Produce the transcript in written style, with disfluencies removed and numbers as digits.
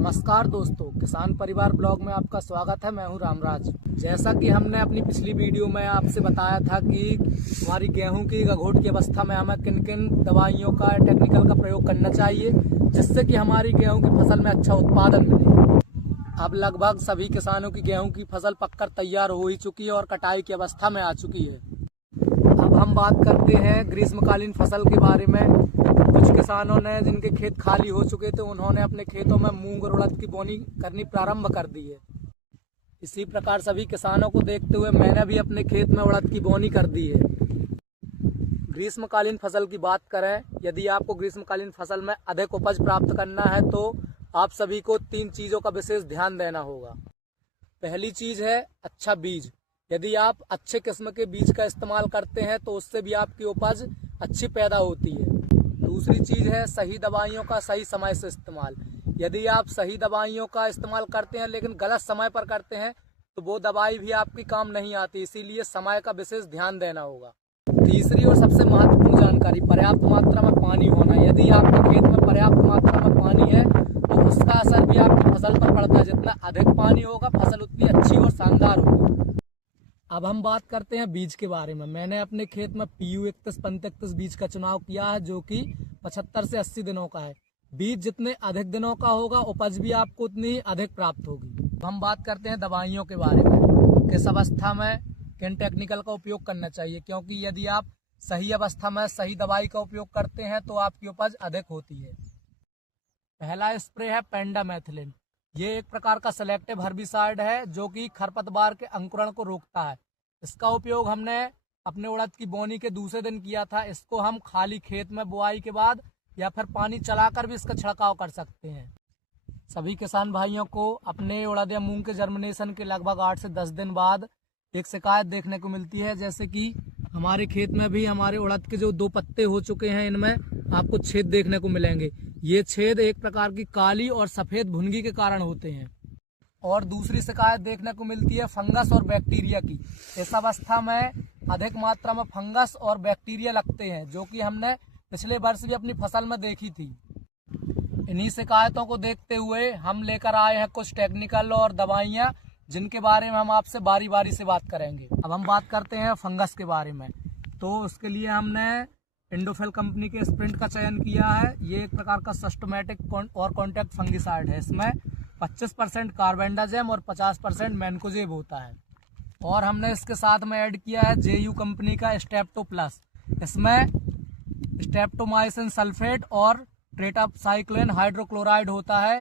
नमस्कार दोस्तों, किसान परिवार ब्लॉग में आपका स्वागत है। मैं हूं रामराज। जैसा कि हमने अपनी पिछली वीडियो में आपसे बताया था कि हमारी गेहूं की गघोट की अवस्था में हमें किन किन दवाइयों का टेक्निकल का प्रयोग करना चाहिए जिससे कि हमारी गेहूं की फसल में अच्छा उत्पादन मिले। अब लगभग सभी किसानों की गेहूं की फसल पककर तैयार हो ही चुकी है और कटाई की अवस्था में आ चुकी है। अब हम बात करते हैं ग्रीष्मकालीन फसल के बारे में। कुछ किसानों ने जिनके खेत खाली हो चुके थे उन्होंने अपने खेतों में मूंग और उड़द की बोनी करनी प्रारंभ कर दी है। इसी प्रकार सभी किसानों को देखते हुए मैंने भी अपने खेत में उड़द की बोनी कर दी है। ग्रीष्मकालीन फसल की बात करें, यदि आपको ग्रीष्मकालीन फसल में अधिक उपज प्राप्त करना है तो आप सभी को 3 चीज़ों का विशेष ध्यान देना होगा। पहली चीज़ है अच्छा बीज। यदि आप अच्छे किस्म के बीज का इस्तेमाल करते हैं तो उससे भी आपकी उपज अच्छी पैदा होती है। दूसरी चीज़ है सही दवाइयों का सही समय से इस्तेमाल। यदि आप सही दवाइयों का इस्तेमाल करते हैं लेकिन गलत समय पर करते हैं तो वो दवाई भी आपकी काम नहीं आती, इसीलिए समय का विशेष ध्यान देना होगा। तीसरी और सबसे महत्वपूर्ण जानकारी, पर्याप्त मात्रा में पानी होना। यदि आपके खेत में पर्याप्त मात्रा में पानी है तो उसका असर भी आपकी फसल पर पड़ता है। जितना अधिक पानी होगा फसल उतनी अच्छी और शानदार होगी। अब हम बात करते हैं बीज के बारे में। मैंने अपने खेत में PU 3135 बीज का चुनाव किया है जो कि 75 से 80 दिनों का है। बीज जितने अधिक दिनों का होगा उपज भी आपको उतनी अधिक प्राप्त होगी। हम बात करते हैं दवाइयों के बारे में। किस अवस्था में किन टेक्निकल का उपयोग करना चाहिए, क्योंकि यदि आप सही अवस्था में सही दवाई का उपयोग करते हैं तो आपकी उपज अधिक होती है। पहला स्प्रे है पेंडामेथिलिन। ये एक प्रकार का सेलेक्टिव हर्बिसाइड है जो कि खरपतवार के अंकुरण को रोकता है। इसका उपयोग हमने अपने उड़द की बोनी के दूसरे दिन किया था। इसको हम खाली खेत में बुआई के बाद या फिर पानी चलाकर भी इसका छिड़काव कर सकते हैं। सभी किसान भाइयों को अपने उड़द या मूंग के जर्मिनेशन के लगभग 8 से 10 दिन बाद एक शिकायत देखने को मिलती है, जैसे कि हमारे खेत में भी हमारे उड़द के जो 2 पत्ते हो चुके हैं इनमें आपको छेद देखने को मिलेंगे। ये छेद एक प्रकार की काली और सफेद भुनगी के कारण होते हैं। और दूसरी शिकायत देखने को मिलती है फंगस और बैक्टीरिया की। इस अवस्था में अधिक मात्रा में फंगस और बैक्टीरिया लगते हैं जो कि हमने पिछले वर्ष भी अपनी फसल में देखी थी। इन्हीं शिकायतों को देखते हुए हम लेकर आए हैं कुछ टेक्निकल और दवाइयाँ जिनके बारे में हम आपसे बारी बारी से बात करेंगे। अब हम बात करते हैं फंगस के बारे में। तो उसके लिए हमने इंडोफिल कंपनी के स्प्रिंट का चयन किया है। ये एक प्रकार का सिस्टमैटिक और कॉन्टैक्ट फंगिसाइड है। इसमें 25% कार्बेंडाजिम और 50% मैनकोजेब होता है। और हमने इसके साथ में ऐड किया है JU कंपनी का स्टेप्टो प्लस। इसमें स्टेप्टोमाइसिन सल्फेट और टेट्रासाइक्लिन हाइड्रोक्लोराइड होता है।